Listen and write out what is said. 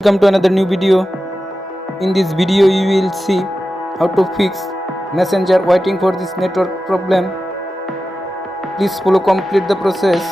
Welcome to another new video. In this video you will see how to fix messenger waiting for this network problem. Please follow complete the process.